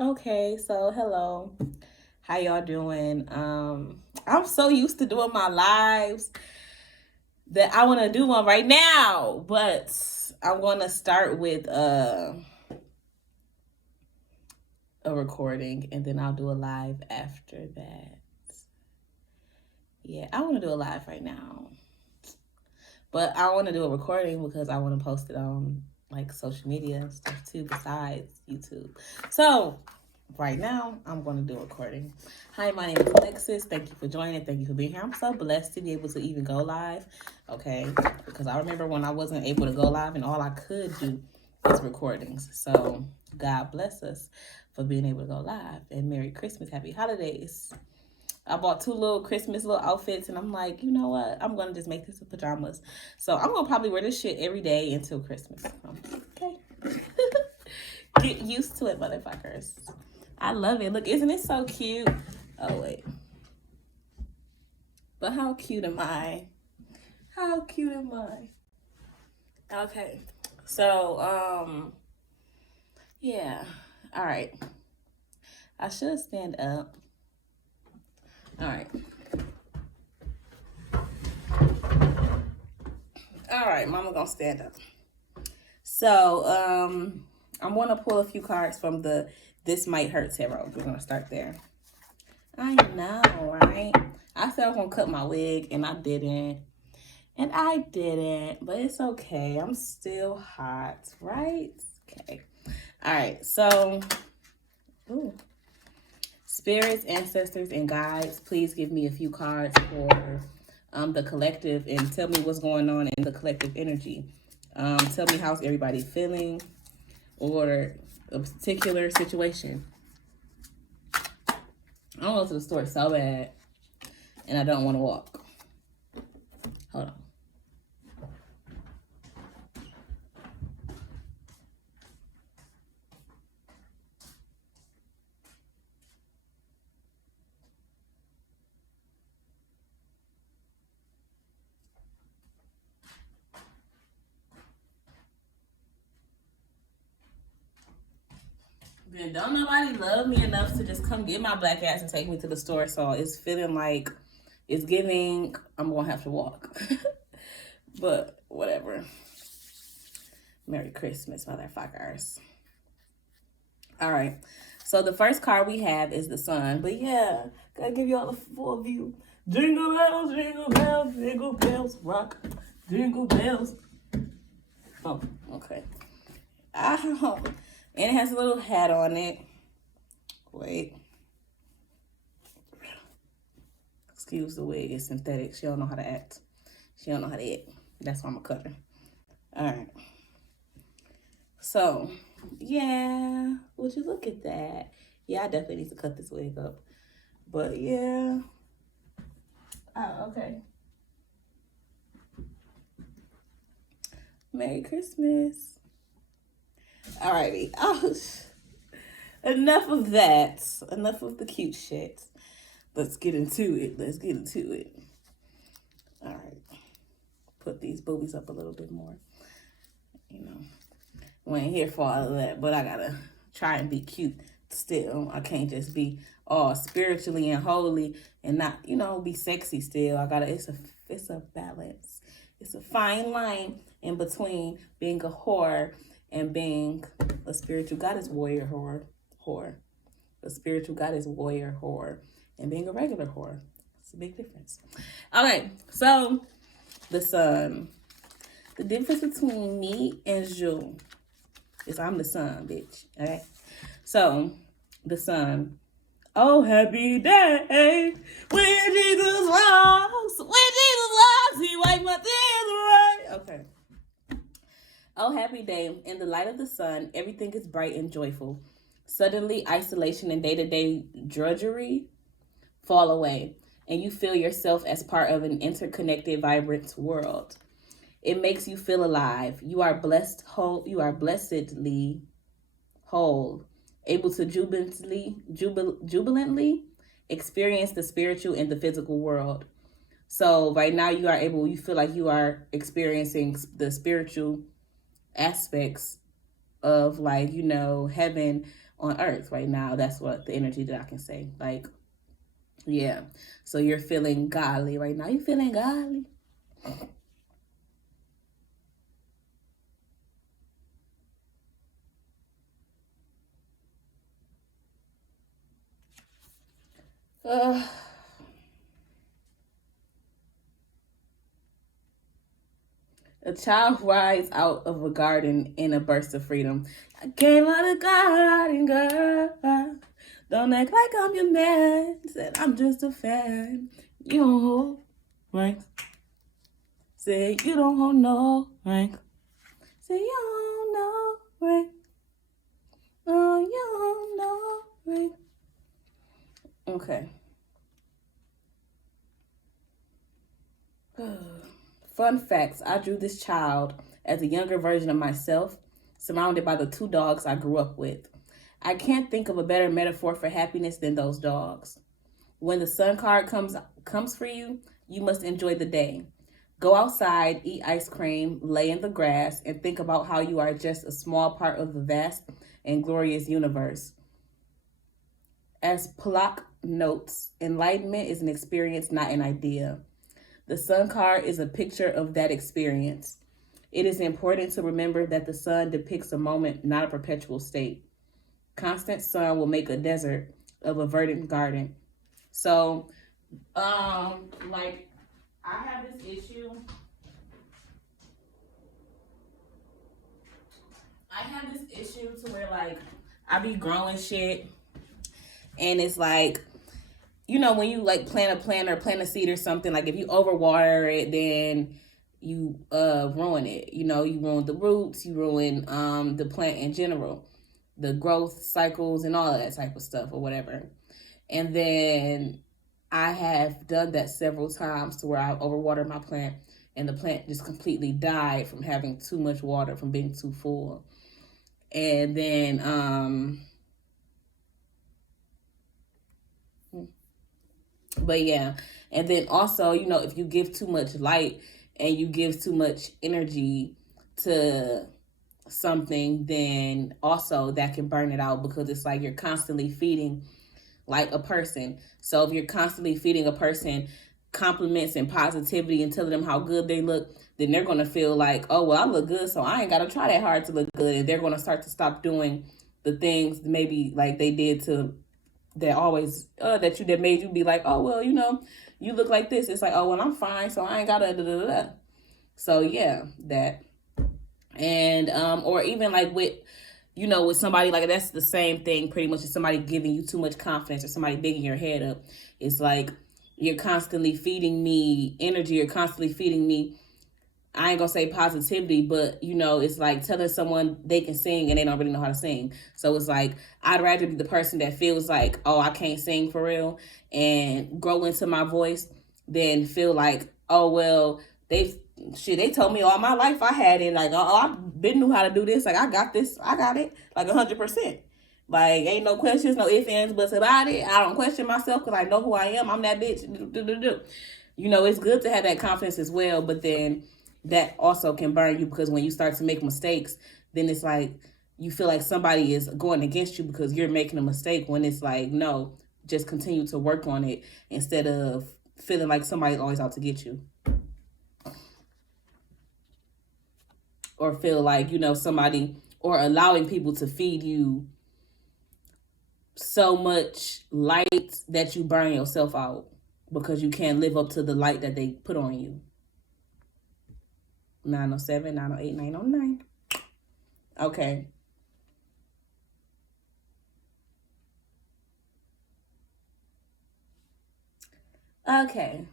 Okay, so hello. How y'all doing? I'm so used to doing my lives that I want to do one right now, but I'm going to start with a recording and then I'll do a live after that. Yeah, I want to do a live right now. But I want to do a recording because I want to post it on like social media and stuff too besides YouTube. So, right now, I'm going to do a recording. Hi, my name is Alexis. Thank you for joining. Thank you for being here. I'm so blessed to be able to even go live, okay? Because I remember when I wasn't able to go live and all I could do was recordings. So God bless us for being able to go live. And Merry Christmas, Happy Holidays. I bought two little Christmas little outfits, and I'm like, you know what? I'm gonna just make this in pajamas. So I'm gonna probably wear this shit every day until Christmas. Okay. Get used to it, motherfuckers. I love it. Look, isn't it so cute? Oh wait. But how cute am I? How cute am I? Okay. So, yeah. All right. I should stand up. All right. All right, mama gonna stand up. So, I'm gonna pull a few cards from the This Might Hurt Tarot. We're gonna start there. I know, right? I said I was gonna cut my wig and I didn't. And I didn't, but it's okay. I'm still hot, right? Okay. All right. So, ooh. Spirits, ancestors, and guides, please give me a few cards for the collective and tell me what's going on in the collective energy. Tell me how's everybody feeling or a particular situation. I want to go to the store so bad and I don't want to walk. Hold on. Then don't nobody love me enough to just come get my black ass and take me to the store. So it's feeling like it's giving I'm gonna have to walk. But whatever. Merry Christmas, motherfuckers. All right. So the first card we have is the sun. But yeah, gotta give y'all a full view. Jingle jingle bells, rock, jingle bells. Oh, okay. Oh, and it has a little hat on it. Wait. Excuse the wig, it's synthetic. She don't know how to act. She don't know how to act. That's why I'm a cutter. All right. So, yeah. Would you look at that? Yeah, I definitely need to cut this wig up. But yeah. Oh, okay. Merry Christmas. Alrighty. Oh, enough of that. Enough of the cute shit. Let's get into it. Let's get into it. All right. Put these boobies up a little bit more. You know, we ain't here for all of that, but I gotta try and be cute still. I can't just be all spiritually and holy and not, be sexy still. It's a balance. It's a fine line in between being a whore and being a spiritual goddess warrior whore. A spiritual goddess warrior whore and being a regular whore. It's a big difference. Okay, so the sun. The difference between me and Jules is I'm the sun, bitch. Okay? So, the sun. Oh, happy day when Jesus rose. When Jesus rose, he wiped my tears away. Okay. Oh, happy day. In the light of the sun, everything is bright and joyful. Suddenly, isolation and day-to-day drudgery fall away, and you feel yourself as part of an interconnected, vibrant world. It makes you feel alive. You are blessed whole. You are blessedly whole, able to jubilantly experience the spiritual and the physical world. So right now you feel like you are experiencing the spiritual aspects of, like, heaven on earth right now. That's what the energy that I can say. Like, yeah. So you're feeling godly right now. You feeling godly? Uh, a child rides out of a garden in a burst of freedom. I came out of garden, girl. Don't act like I'm your man. Said I'm just a fan. You don't hold rank. Say you don't hold no rank. Say you don't know rank. Oh, you don't know rank. Okay. Fun facts. I drew this child as a younger version of myself, surrounded by the two dogs I grew up with. I can't think of a better metaphor for happiness than those dogs. When the sun card comes for you, you must enjoy the day. Go outside, eat ice cream, lay in the grass, and think about how you are just a small part of the vast and glorious universe. As Pollock notes, enlightenment is an experience, not an idea. The sun card is a picture of that experience. It is important to remember that the sun depicts a moment, not a perpetual state. Constant sun will make a desert of a verdant garden. So, like, I have this issue. To where, like, I be growing shit, and it's like, you know, when you like plant a plant or plant a seed or something, like if you overwater it, then you ruin it. You know, you ruin the roots, you ruin the plant in general, the growth cycles and all of that type of stuff or whatever. And then I have done that several times to where I've overwatered my plant and the plant just completely died from having too much water, from being too full. And then but yeah, and then also, you know, if you give too much light and you give too much energy to something, then also that can burn it out, because it's like you're constantly feeding like a person. So if you're constantly feeding a person compliments and positivity and telling them how good they look, then they're going to feel like, oh, well, I look good, so I ain't got to try that hard to look good. And they're going to start to stop doing the things maybe like they did to that always that made you be like, oh, well, you know, you look like this. It's like, oh, well, I'm fine, so I ain't gotta da da da. So yeah, that. And or even like with, you know, with somebody, like that's the same thing pretty much as somebody giving you too much confidence or somebody bigging your head up. It's like you're constantly feeding me energy, you're constantly feeding me, I ain't gonna say positivity, but you know, it's like telling someone they can sing and they don't really know how to sing. So it's like, I'd rather be the person that feels like, oh, I can't sing for real and grow into my voice than feel like, oh, well, they told me all my life I had it. Like, oh, I've been knew how to do this. Like, I got this. I got it. Like 100%. Like, ain't no questions, no ifs, ands, buts about it. I don't question myself because I know who I am. I'm that bitch. You know, it's good to have that confidence as well, but then that also can burn you, because when you start to make mistakes, then it's like you feel like somebody is going against you because you're making a mistake, when it's like, no, just continue to work on it instead of feeling like somebody's always out to get you, or feel like, you know, somebody, or allowing people to feed you so much light that you burn yourself out because you can't live up to the light that they put on you. 907, 908, 909. Okay. Okay.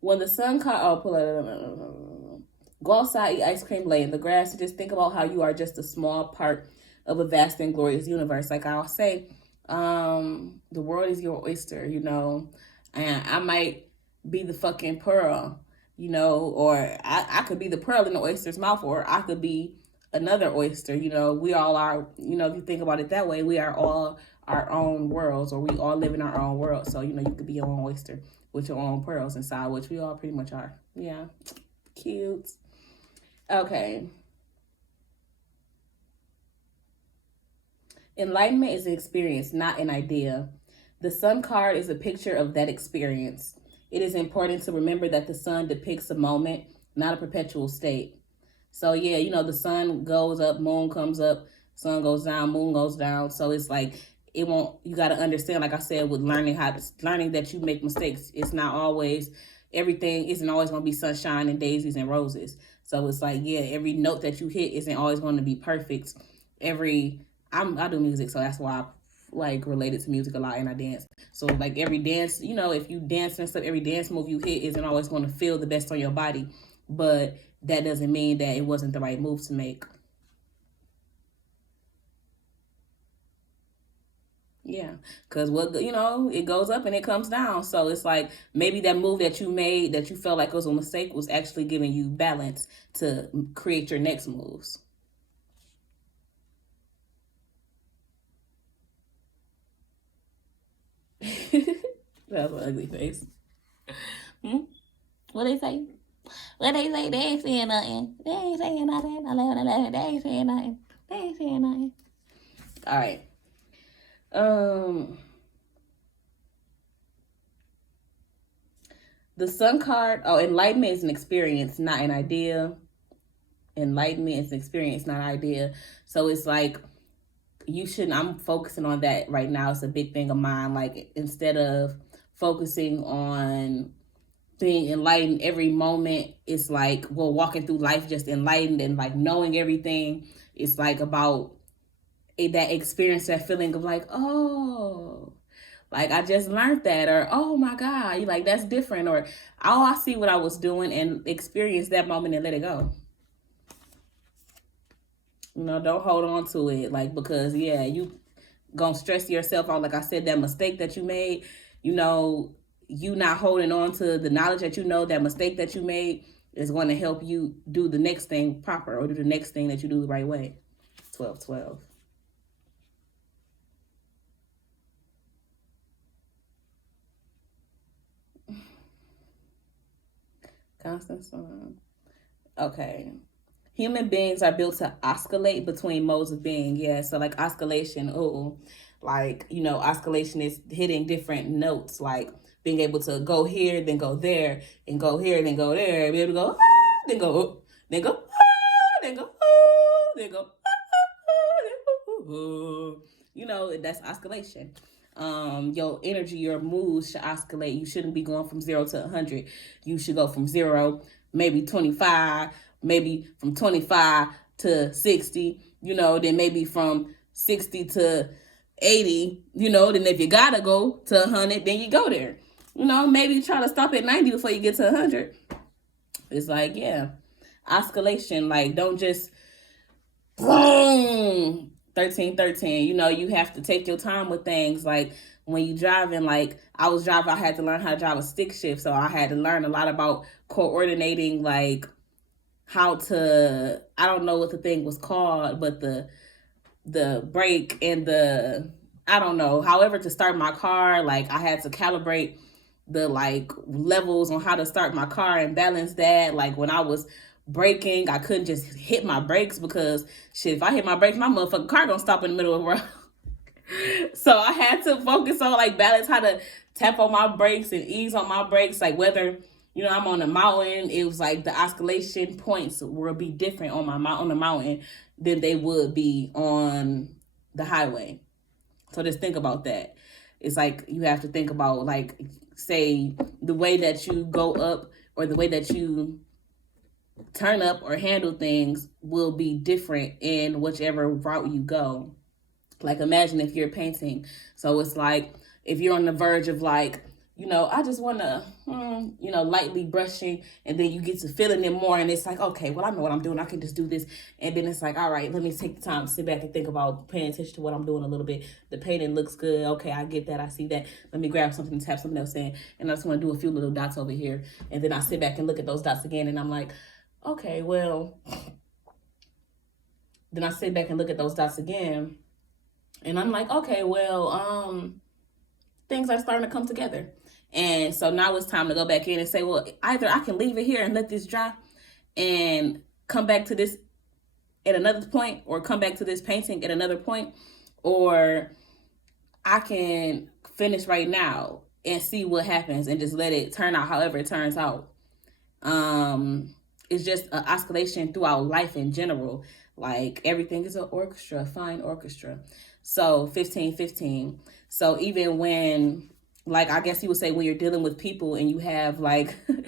When the sun caught, oh, pull it. Go outside, eat ice cream, lay in the grass, and just think about how you are just a small part of a vast and glorious universe. Like I'll say, the world is your oyster, you know, and I might be the fucking pearl, you know, or I could be the pearl in the oyster's mouth, or I could be another oyster, you know. We all are, you know, if you think about it that way, we are all our own worlds, or we all live in our own world. So, you know, you could be your own oyster with your own pearls inside, which we all pretty much are. Yeah. Cute. Okay. Enlightenment is an experience, not an idea. The sun card is a picture of that experience. It is important to remember that the sun depicts a moment, not a perpetual state. So yeah, the sun goes up, moon comes up, sun goes down, moon goes down. So it's like it won't. You got to understand, like I said, with learning that you make mistakes. It's not always everything isn't always going to be sunshine and daisies and roses. So it's like, yeah, every note that you hit isn't always going to be perfect. I do music, so that's why I like related to music a lot, and I dance. So like every dance, if you dance and stuff, every dance move you hit isn't always going to feel the best on your body, but that doesn't mean that it wasn't the right move to make. Yeah, because it goes up and it comes down. So it's like maybe that move that you made that you felt like was a mistake was actually giving you balance to create your next moves. That's an ugly face. Hmm? What they say? What they say? They ain't saying nothing. They ain't saying nothing. They ain't saying nothing. They ain't saying nothing. All right. The sun card. Oh, enlightenment is an experience, not an idea. Enlightenment is an experience, not an idea. So it's like I'm focusing on that right now. It's a big thing of mine. Like instead of focusing on being enlightened every moment, it's like we're walking through life just enlightened and like knowing everything. It's like about that experience, that feeling of like, oh, like I just learned that, or oh my God, you like that's different, or oh, I see what I was doing, and experience that moment and let it go. Don't hold on to it, like, because yeah, you gonna stress yourself out. Like I said, that mistake that you made, you not holding on to the knowledge that that mistake that you made is going to help you do the next thing proper, or do the next thing that you do the right way. 12-12. Constant sun. Okay. Human beings are built to oscillate between modes of being. Yeah, so like oscillation, oscillation is hitting different notes, like being able to go here, then go there, and go here, then go there, be able to go, then go, then go, then go, then go, that's oscillation. Your energy, your moods should oscillate. You shouldn't be going from 0 to 100. You should go from 0, maybe 25, maybe from 25 to 60, then maybe from 60 to 80, then if you gotta go to 100, then you go there. Maybe try to stop at 90 before you get to 100. It's like, yeah, oscillation. Like, don't just boom, 13-13. You have to take your time with things. Like when you driving, like I was driving, I had to learn how to drive a stick shift. So I had to learn a lot about coordinating, like how to, I don't know what the thing was called, but the brake and I don't know, however to start my car. Like I had to calibrate the like levels on how to start my car and balance that. Like when I was braking, I couldn't just hit my brakes, because shit, if I hit my brakes, my motherfucking car gonna stop in the middle of the road. So I had to focus on like balance, how to tap on my brakes and ease on my brakes. Like whether I'm on a mountain, it was like the oscillation points will be different on the mountain than they would be on the highway. So just think about that. It's like you have to think about, like, say the way that you go up or the way that you turn up or handle things will be different in whichever route you go. Like imagine if you're painting. So it's like if you're on the verge of like, I just want to, lightly brushing, and then you get to feeling it more, and it's like, okay, well, I know what I'm doing. I can just do this. And then it's like, all right, let me take the time to sit back and think about paying attention to what I'm doing a little bit. The painting looks good. Okay, I get that. I see that. Let me grab something and tap something else in. And I just want to do a few little dots over here. And then I sit back and look at those dots again, and I'm like, okay, well, then I sit back and look at those dots again, and I'm like, okay, well, things are starting to come together. And so now it's time to go back in and say, well, either I can leave it here and let this dry and come back to this at another point, or come back to this painting at another point, or I can finish right now and see what happens and just let it turn out however it turns out. It's just an oscillation throughout life in general. Like everything is an orchestra, fine orchestra. So 15-15. So even when, like, I guess you would say when you're dealing with people and you have like and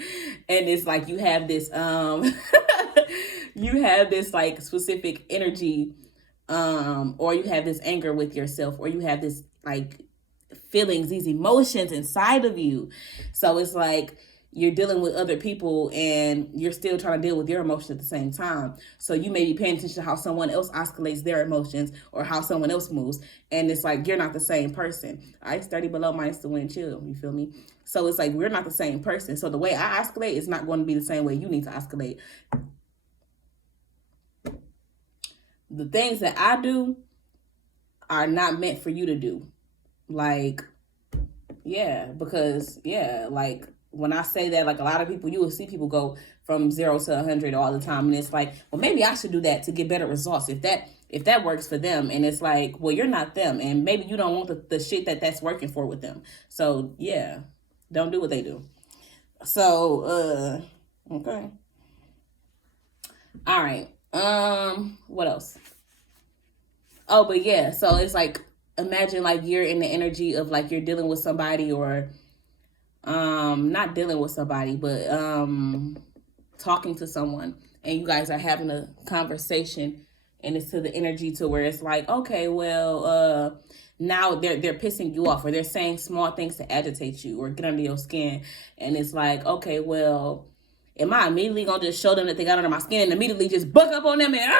it's like you have this you have this like specific energy, or you have this anger with yourself, or you have this like feelings, these emotions inside of you. So it's like you're dealing with other people and you're still trying to deal with your emotions at the same time. So you may be paying attention to how someone else oscillates their emotions or how someone else moves. And it's like, you're not the same person. Ice 30 below, minus the wind chill. You feel me? So it's like, we're not the same person. So the way I oscillate is not going to be the same way you need to oscillate. The things that I do are not meant for you to do. Like, yeah, because, yeah, like, when I say that, like, a lot of people, you will see people go from 0 to 100 all the time, and it's like, well, maybe I should do that to get better results if that works for them. And it's like, well, you're not them, and maybe you don't want the shit that's working for with them. So yeah, don't do what they do. So okay, all right. What else? Oh, but yeah, so it's like, imagine like you're in the energy of like you're dealing with somebody, or not dealing with somebody, but talking to someone, and you guys are having a conversation, and it's to the energy to where it's like, okay, well, now they're pissing you off, or they're saying small things to agitate you or get under your skin, and it's like, okay, well, am I immediately gonna just show them that they got under my skin and immediately just buck up on them and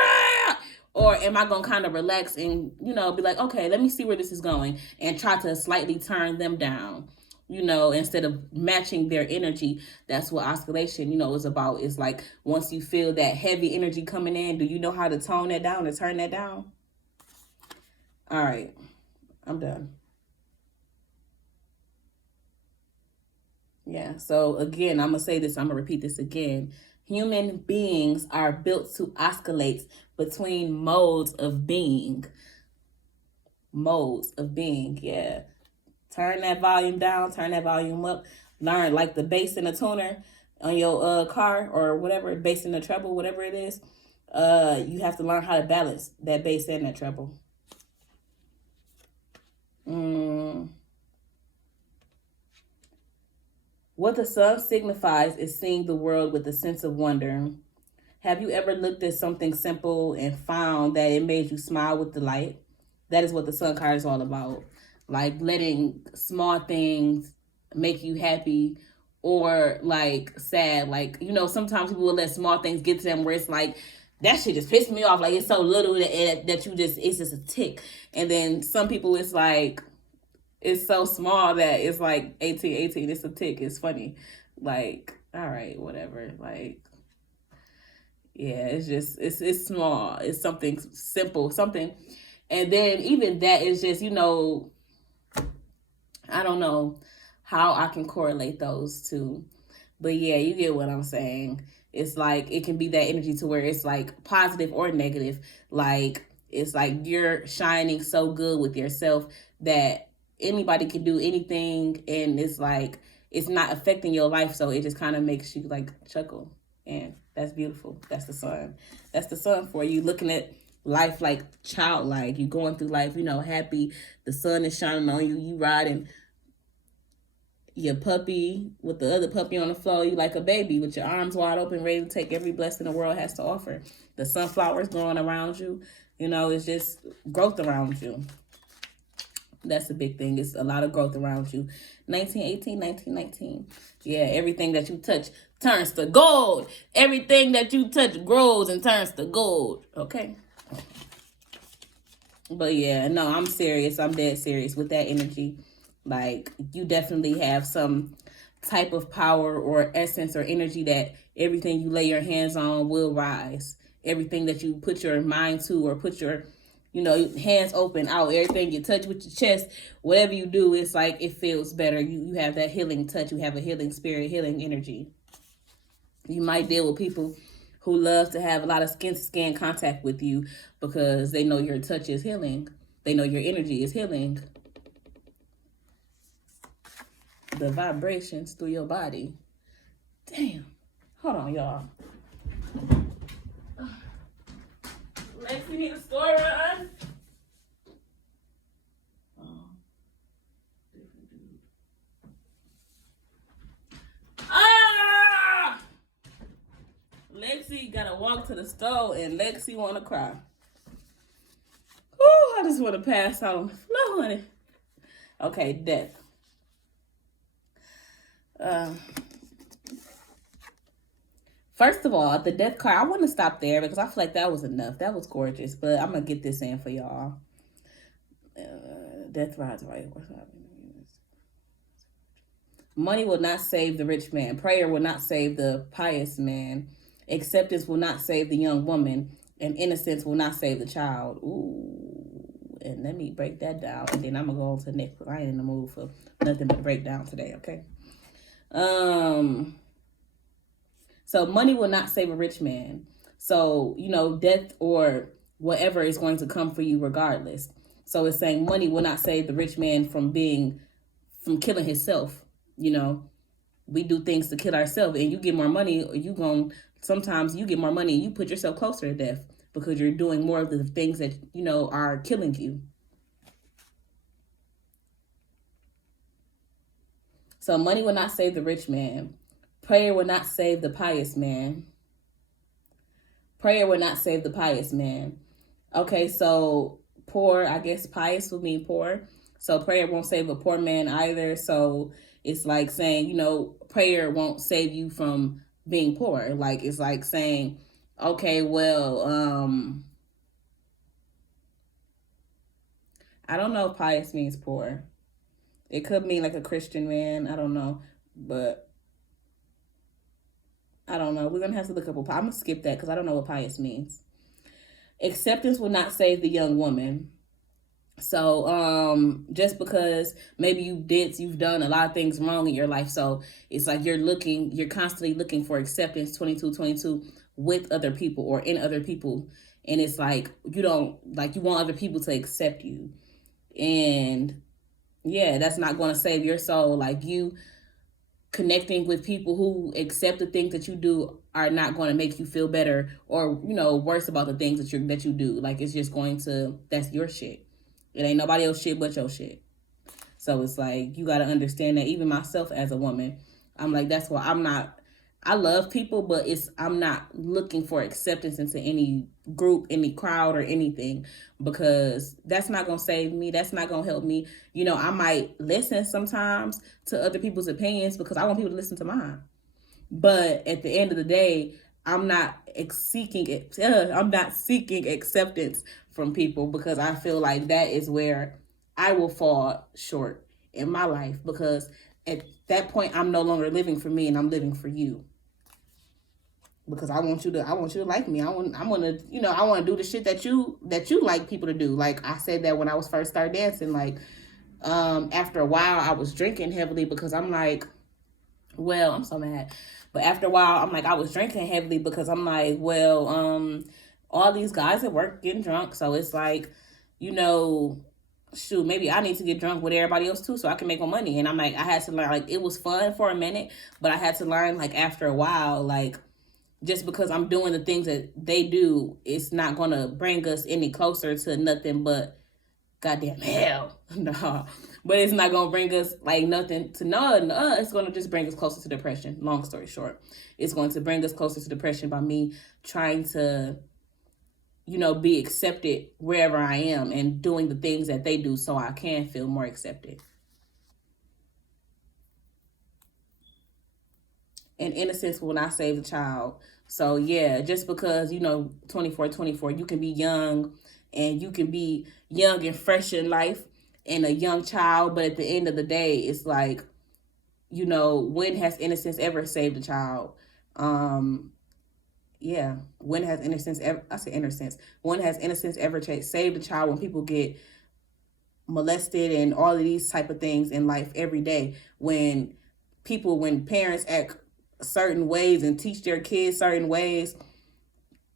or am I gonna kind of relax and, you know, be like, okay, let me see where this is going, and try to slightly turn them down, you know, instead of matching their energy. That's what oscillation, you know, is about. It's like, once you feel that heavy energy coming in, do you know how to tone that down or turn that down? All right, I'm done. Yeah, so again, I'm gonna say this, I'm gonna repeat this again. Human beings are built to oscillate between modes of being. Modes of being, yeah. Turn that volume down, turn that volume up. Learn, like the bass in the tuner on your car, or whatever, bass in the treble, whatever it is. You have to learn how to balance that bass and that treble. What the sun signifies is seeing the world with a sense of wonder. Have you ever looked at something simple and found that it made you smile with delight? That is what the sun card is all about. Like letting small things make you happy or like sad. Like, you know, sometimes people will let small things get to them where it's like, that shit just pissed me off. Like, it's so little that you just, it's just a tick. And then some people, it's like, it's so small that it's like 18, it's a tick. It's funny. Like, all right, whatever. Like, yeah, it's just, it's small. It's something simple, something. And then even that is just, you know, I don't know how I can correlate those two. But yeah, you get what I'm saying. It's like, it can be that energy to where it's like positive or negative. Like, it's like you're shining so good with yourself that anybody can do anything, and it's like, it's not affecting your life, so it just kind of makes you like chuckle. And that's beautiful. That's the sun. That's the sun for you, looking at life like childlike. You going through life, you know, happy. The sun is shining on you. You riding your puppy with the other puppy on the floor. You like a baby with your arms wide open, ready to take every blessing the world has to offer. The sunflowers growing around you. You know, it's just growth around you. That's a big thing. It's a lot of growth around you. 1918, 1919. Yeah, everything that you touch turns to gold. Everything that you touch grows and turns to gold. Okay? But yeah, no, I'm serious. I'm dead serious with that energy. Like, you definitely have some type of power or essence or energy that everything you lay your hands on will rise. Everything that you put your mind to, or put your, you know, hands open out, everything you touch with your chest, whatever you do, it's like it feels better. You have that healing touch. You have a healing spirit, healing energy. You might deal with people who love to have a lot of skin-to-skin contact with you because they know your touch is healing. They know your energy is healing the vibrations through your body. Damn. Hold on, y'all. Lex, we need a store run. Ah! Lexi gotta walk to the store and Lexi wanna cry. Ooh, I just wanna pass on the floor, honey. Okay, death. First of all, the death card, I wouldn't stop there because I feel like that was enough. That was gorgeous, but I'm gonna get this in for y'all. Death rides right. What's happening? Money will not save the rich man. Prayer will not save the pious man. Acceptance will not save the young woman. And innocence will not save the child. Ooh. And let me break that down. And then I'm going to go on to the next because I ain't in the mood for nothing but breakdown today, okay? So money will not save a rich man. So, death or whatever is going to come for you regardless. So it's saying money will not save the rich man from killing himself. We do things to kill ourselves, and you get more money, or sometimes you get more money and you put yourself closer to death because you're doing more of the things that, are killing you. So money will not save the rich man. Prayer will not save the pious man. Prayer will not save the pious man. Okay, so poor, I guess pious would mean poor. So prayer won't save a poor man either. So it's like saying, prayer won't save you from being poor. Like, it's like saying, okay, well, I don't know if pious means poor. It could mean like a Christian man. I don't know. But I don't know. We're going to have to look up. I'm going to skip that because I don't know what pious means. Acceptance will not save the young woman. So just because maybe you've done a lot of things wrong in your life, so it's like you're constantly looking for acceptance 22 with other people or in other people, and it's like you want other people to accept you, and yeah, that's not going to save your soul. Like, you connecting with people who accept the things that you do are not going to make you feel better or worse about the things that you do. Like, it's just that's your shit. It ain't nobody else shit but your shit. So it's like, you got to understand that. Even myself as a woman, I'm like, that's why I love people, but I'm not looking for acceptance into any group, any crowd or anything, because that's not going to save me. That's not going to help me. I might listen sometimes to other people's opinions because I want people to listen to mine. But at the end of the day, I'm not seeking acceptance from people, because I feel like that is where I will fall short in my life, because at that point I'm no longer living for me and I'm living for you. Because I want you to like me. I want to do the shit that you like people to do. Like, I said that when I was first started dancing, like after a while I was drinking heavily because I'm like, well, I'm so mad. But after a while, I'm like, I was drinking heavily because I'm like, well, all these guys at work getting drunk. So it's like, shoot, maybe I need to get drunk with everybody else too so I can make more money. And I'm like, I had to learn, like, it was fun for a minute, but I had to learn, like, after a while, like, just because I'm doing the things that they do, it's not going to bring us any closer to nothing but goddamn hell. No. But it's not going to bring us like nothing to none. It's going to just bring us closer to depression. Long story short, it's going to bring us closer to depression by me trying to, be accepted wherever I am and doing the things that they do so I can feel more accepted. And innocence will not save the child. So yeah, just because, 24, you can be young and you can be young and fresh in life and a young child, but at the end of the day, it's like, when has innocence ever saved a child? Yeah, when has innocence ever, I say innocence, when has innocence ever saved a child? When people get molested and all of these type of things in life every day, when parents act certain ways and teach their kids certain ways,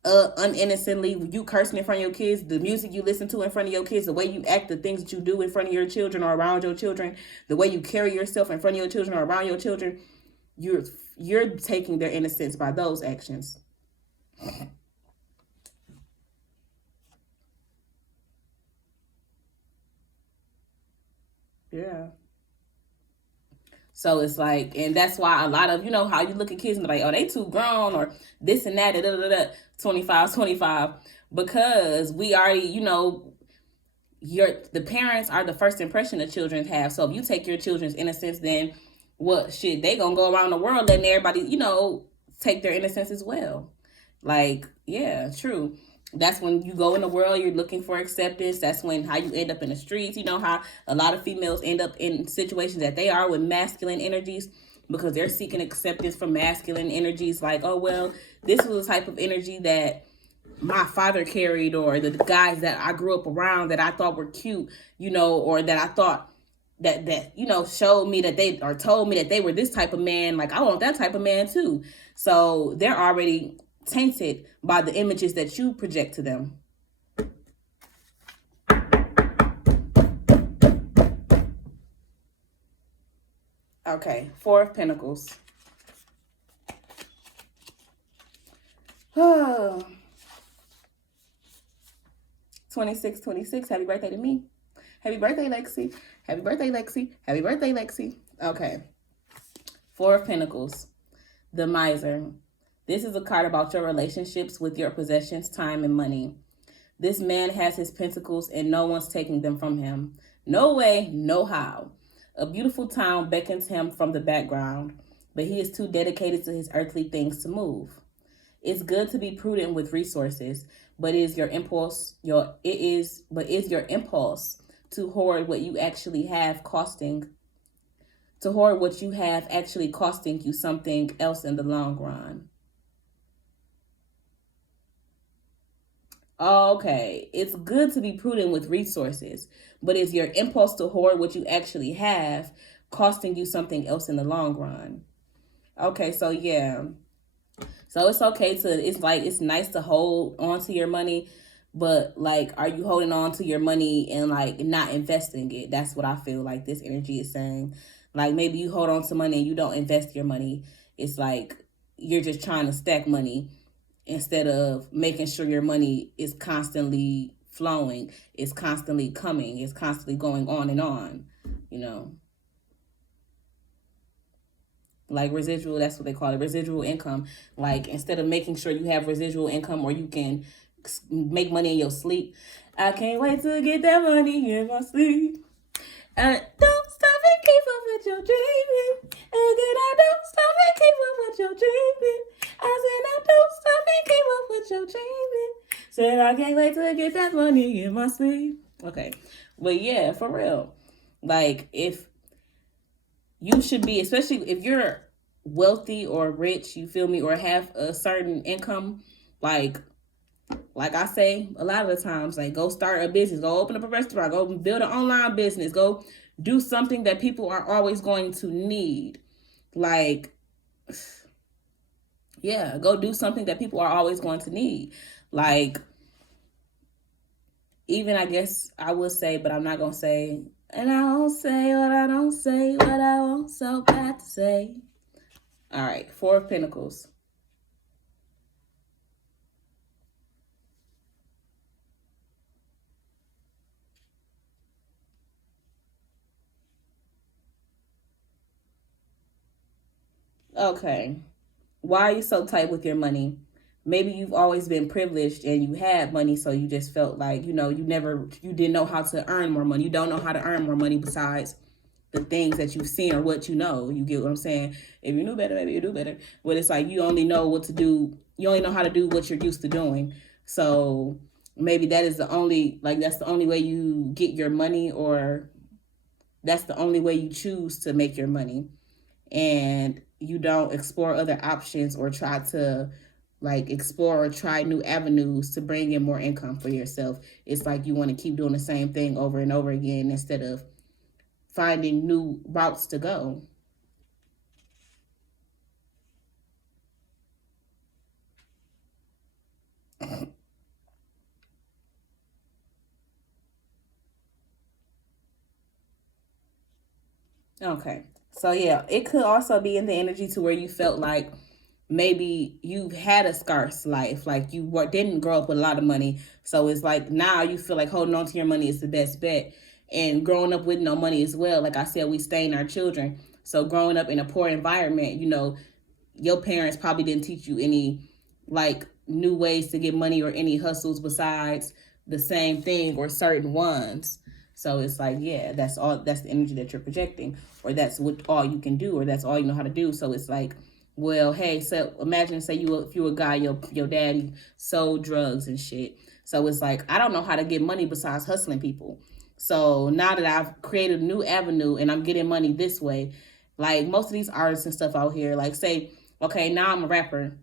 uninnocently, you cursing in front of your kids, the music you listen to in front of your kids, the way you act, the things that you do in front of your children or around your children, the way you carry yourself in front of your children or around your children, you're you're taking their innocence by those actions. Yeah. So it's like, and that's why a lot of, how you look at kids and like, oh, they too grown or this and that, da, da, da, da, 25, 25. Because we already, the parents are the first impression the children have. So if you take your children's innocence, then what shit, they gonna go around the world letting everybody, take their innocence as well. Like, yeah, true. That's when you go in the world, you're looking for acceptance. That's when how you end up in the streets. You know how a lot of females end up in situations that they are with masculine energies because they're seeking acceptance from masculine energies. Like, oh, well, this was the type of energy that my father carried, or the guys that I grew up around that I thought were cute, or that I thought that showed me that they, or told me that they were this type of man. Like, I want that type of man too. So they're already tainted by the images that you project to them. Okay, Four of Pentacles. 26, 26. Happy birthday to me. Happy birthday, Lexi. Happy birthday, Lexi. Happy birthday, Lexi. Okay. Four of Pentacles. The Miser. This is a card about your relationships with your possessions, time, and money. This man has his pentacles and no one's taking them from him. No way, no how. A beautiful town beckons him from the background, but he is too dedicated to his earthly things to move. It's good to be prudent with resources, but is your impulse to hoard what you actually have costing you something else in the long run. Okay, it's good to be prudent with resources, but is your impulse to hoard what you actually have costing you something else in the long run? Okay, so yeah. So it's okay it's nice to hold on to your money, but like, are you holding on to your money and like not investing it? That's what I feel like this energy is saying. Like, maybe you hold on to money and you don't invest your money. It's like you're just trying to stack money instead of making sure your money is constantly flowing, it's constantly coming, it's constantly going on and on, like residual, that's what they call it, residual income. Like, instead of making sure you have residual income or you can make money in your sleep, I can't wait to get that money in my sleep. Don't stop and keep up with your dreaming. Again, I don't stop and keep up with your dreaming. I said I don't stop and keep up with your dreaming. Said I can't wait to get that money in my sleep. Okay, but yeah, for real. Like, if you should be, especially if you're wealthy or rich, you feel me, or have a certain income, like I say a lot of the times, like, go start a business, go open up a restaurant, go build an online business, go do something that people are always going to need. Like, yeah, go do something that people are always going to need. Like, even, I guess I would say, but I'm not going to say, and I won't say what I don't say, what I want so bad to say. All right, Four of Pentacles. Okay. Why are you so tight with your money? Maybe you've always been privileged and you had money, so you just felt like, you didn't know how to earn more money. You don't know how to earn more money besides the things that you've seen or what you know. You get what I'm saying? If you knew better, maybe you do better. But it's like, you only know what to do. You only know how to do what you're used to doing. So maybe that's the only way you get your money, or that's the only way you choose to make your money. And you don't explore other options or try to explore or try new avenues to bring in more income for yourself. It's like you want to keep doing the same thing over and over again instead of finding new routes to go. Okay. So yeah, it could also be in the energy to where you felt like maybe you had a scarce life, like you didn't grow up with a lot of money. So it's like now you feel like holding on to your money is the best bet. And growing up with no money as well, like I said, we stain our children. So growing up in a poor environment, your parents probably didn't teach you any like new ways to get money or any hustles besides the same thing or certain ones. So it's like, yeah, that's the energy that you're projecting, or that's what all you can do, or that's all you know how to do. So it's like, well, hey, so imagine, say if you a guy, your daddy sold drugs and shit. So it's like, I don't know how to get money besides hustling people. So now that I've created a new avenue and I'm getting money this way, like most of these artists and stuff out here, like say, okay, now I'm a rapper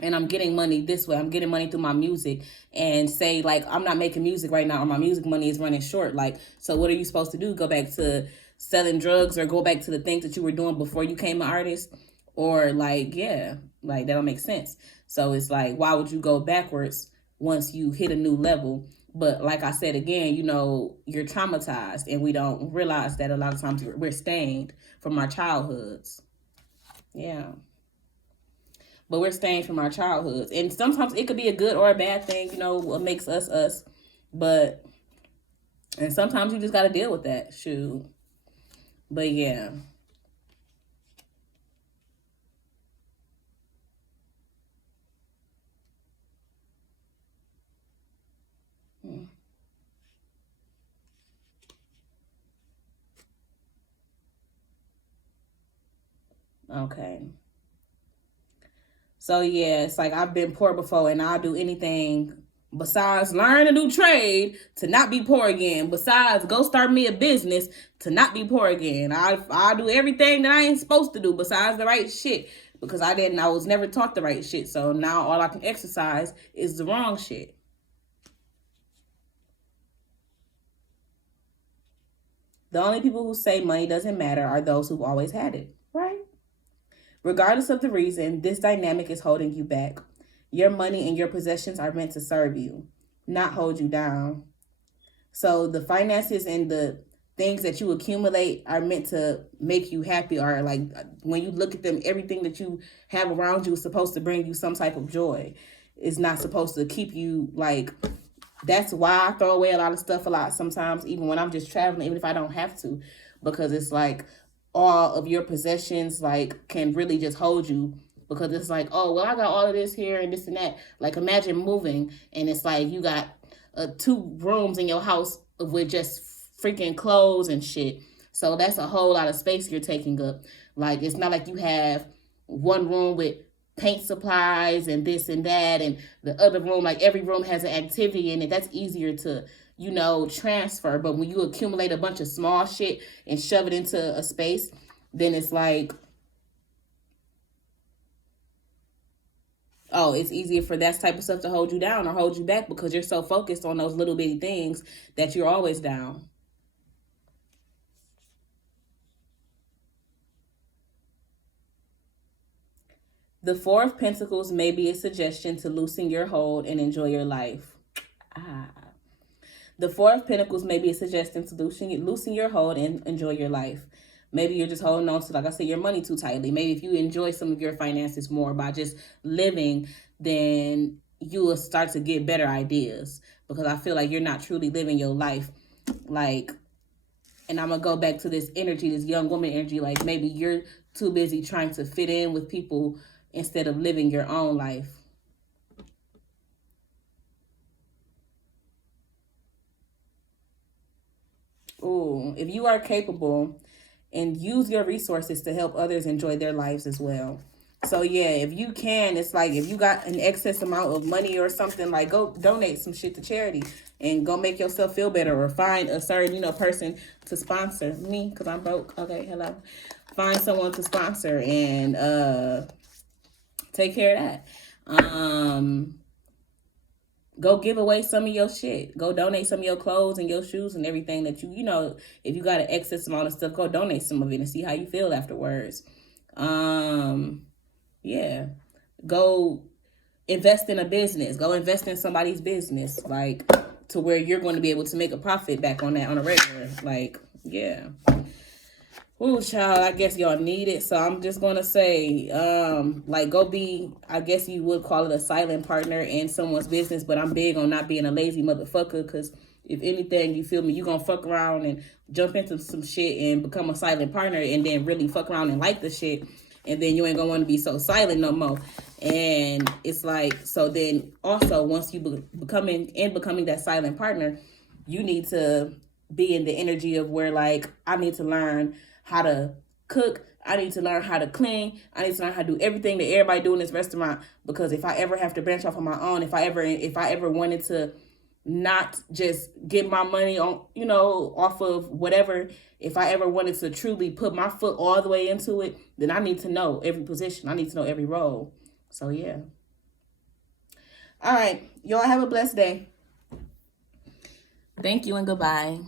and I'm getting money this way. I'm getting money through my music, and say like I'm not making music right now, or my music money is running short. Like, so what are you supposed to do? Go back to selling drugs, or go back to the things that you were doing before you became an artist? Or like, yeah, like that don't make sense. So it's like, why would you go backwards once you hit a new level? But like I said again, you're traumatized, and we don't realize that a lot of times we're stained from our childhoods. Yeah. But we're stained from our childhoods. And sometimes it could be a good or a bad thing, what makes us us. But, and sometimes you just got to deal with that. Shoot. But yeah. Okay. So yeah, it's like I've been poor before, and I'll do anything besides learn a new trade to not be poor again. Besides go start me a business to not be poor again. I'll do everything that I ain't supposed to do besides the right shit, because I was never taught the right shit. So now all I can exercise is the wrong shit. The only people who say money doesn't matter are those who've always had it, right? Regardless of the reason, this dynamic is holding you back. Your money and your possessions are meant to serve you, not hold you down. So the finances and the things that you accumulate are meant to make you happy, or like when you look at them, everything that you have around you is supposed to bring you some type of joy. It's not supposed to keep you like, that's why I throw away a lot of stuff a lot sometimes, even when I'm just traveling, even if I don't have to, because it's like all of your possessions like can really just hold you, because it's like, oh, well, I got all of this here and this and that. Like imagine moving and it's like you got 2 rooms in your house with just freaking clothes and shit. So that's a whole lot of space you're taking up. Like it's not like you have one room with paint supplies and this and that, and the other room, like every room has an activity in it. That's easier to transfer. But when you accumulate a bunch of small shit and shove it into a space, then it's like, oh, it's easier for that type of stuff to hold you down or hold you back, because you're so focused on those little bitty things that you're always down. The Four of Pentacles may be a suggestion to loosen your hold and enjoy your life. Ah. The Four of Pentacles may be a suggestion to loosen your hold and enjoy your life. Maybe you're just holding on to, like I said, your money too tightly. Maybe if you enjoy some of your finances more by just living, then you will start to get better ideas, because I feel like you're not truly living your life. Like, and I'm going to go back to this energy, this young woman energy. Like maybe you're too busy trying to fit in with people instead of living your own life. Ooh, if you are capable, and use your resources to help others enjoy their lives as well. So yeah, if you can, it's like if you got an excess amount of money or something, like go donate some shit to charity and go make yourself feel better, or find a certain, person to sponsor me, because I'm broke. Okay, hello. Find someone to sponsor and take care of that. Go give away some of your shit. Go donate some of your clothes and your shoes and everything that if you got an excess amount of stuff, go donate some of it and see how you feel afterwards. Yeah. Go invest in a business. Go invest in somebody's business, like, to where you're going to be able to make a profit back on that on a regular. Like, yeah. Ooh, child, I guess y'all need it. So I'm just gonna say, like, go be, I guess you would call it a silent partner in someone's business, but I'm big on not being a lazy motherfucker, because if anything, you feel me, you gonna fuck around and jump into some shit and become a silent partner and then really fuck around and like the shit, and then you ain't gonna want to be so silent no more. And it's like, so then also, once you becoming that silent partner, you need to be in the energy of where, like, I need to learn how to cook, I need to learn how to clean, I need to learn how to do everything that everybody do in this restaurant, because if I ever have to branch off on my own, if I ever wanted to not just get my money on, off of whatever, if I ever wanted to truly put my foot all the way into it, then I need to know every position, I need to know every role. So yeah. All right, y'all have a blessed day. Thank you and goodbye.